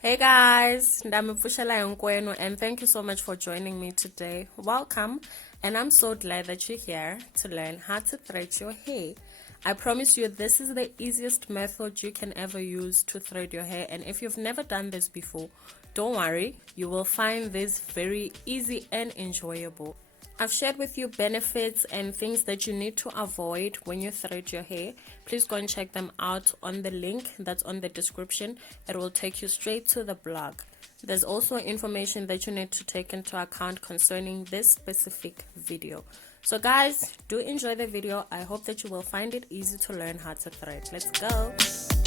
Hey guys, Ndamipfushela Nkwenu, and thank you so much for joining me today. Welcome, and I'm so glad that you're here to learn how to thread your hair. I promise you this is the easiest method you can ever use to thread your hair, and if you've never done this before, don't worry, you will find this very easy and enjoyable. I've shared with you benefits and things that you need to avoid when you thread your hair. Please go and check them out on the link that's on the description. It will take you straight to the blog. There's also information that you need to take into account concerning this specific video. So guys, do enjoy the video. I hope that you will find it easy to learn how to thread. Let's go.